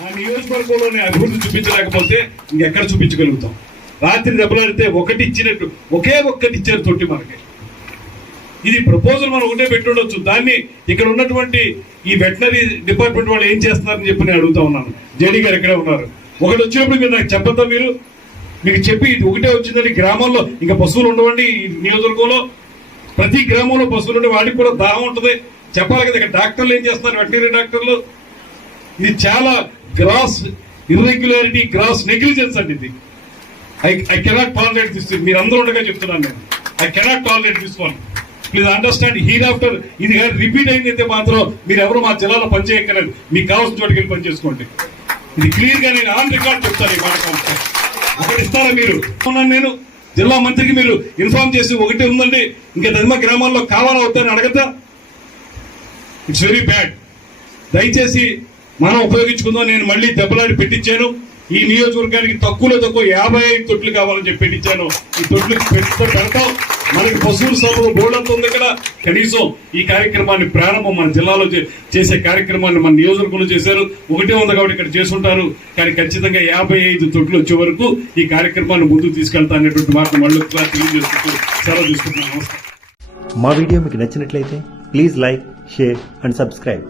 ఆ నియోజకవర్గంలోని అభివృద్ధి చూపించలేకపోతే ఇంకెక్కడ చూపించగలుగుతాం? రాత్రి దెబ్బలాడితే ఒకటి ఇచ్చినట్టు ఒక్కటి ఇచ్చారు తొట్టి మనకి. ఇది ప్రపోజల్ మనం ఒకటే పెట్టుండొచ్చు. దాన్ని ఇక్కడ ఉన్నటువంటి ఈ వెటనరీ డిపార్ట్మెంట్ వాళ్ళు ఏం చేస్తున్నారని చెప్పి నేను అడుగుతా ఉన్నాను. జేడీ గారు ఎక్కడే ఉన్నారు. ఒకటి వచ్చినప్పుడు మీరు నాకు చెప్పద్దా? మీకు చెప్పి ఇది ఒకటే వచ్చిందని గ్రామంలో ఇంకా పశువులు ఉండవండి. ఈ నియోజకవర్గంలో ప్రతి గ్రామంలో పశువులు ఉండే వాడికి కూడా దాహం ఉంటుంది చెప్పాలి కదా. ఇక్కడ డాక్టర్లు ఏం చేస్తున్నారు? వెటనరీ డాక్టర్లు. ఇది చాలా గ్రాస్ ఇర్రెగ్యులారిటీ, గ్రాస్ నెగ్లిజెన్స్ అండి ఇది. I cannot tolerate this. మీరు అందరూ ఉండగా చెప్తున్నాను నేను. I cannot tolerate this one. Please understand. Here after ఇది రిపీట్ అయిందైతే మాత్రం మీరు ఎవరు మా జిల్లాలో పనిచేయక్కర్లేదు. మీకు కావాల్సిన చోటుకి వెళ్ళి పనిచేసుకోండి. ఇది క్లియర్ గా నేను ఆన్ రికార్డ్ చెప్తాను. ఈ మాట ఒకటి ఇస్తారా మీరు? నేను జిల్లా మంత్రికి మీరు ఇన్ఫార్మ్ చేసి ఒకటి ఉందండి ఇంకా తదిమ గ్రామాల్లో కావాలా అవుతారని అడగద్దా? It's very bad. దయచేసి మనం ఉపయోగించుకుందాం. నేను మళ్ళీ దెబ్బలాడి పెట్టించాను. ఈ నియోజకవర్గానికి తక్కువలో తక్కువ 55 తొట్లు కావాలని చెప్పి పెట్టించాను. ఈ తొట్లు పెడతాం. మనకి పశువుల సభలో బోర్డంతా ఉంది ఇక్కడ. కనీసం ఈ కార్యక్రమాన్ని ప్రారంభం మన జిల్లాలో చేసే కార్యక్రమాన్ని మన నియోజకవర్గంలో చేశారు. ఒకటే ఉంది కాబట్టి ఇక్కడ చేసుకుంటారు. కానీ ఖచ్చితంగా 55 తొట్లు వచ్చే వరకు ఈ కార్యక్రమాన్ని ముందుకు తీసుకెళ్తా అనేటువంటి మాట మళ్ళీ తెలియజేస్తూ సెలవు తీసుకుంటున్నాను. నమస్కారం. మా వీడియో మీకు నచ్చినట్లయితే please like, share and subscribe.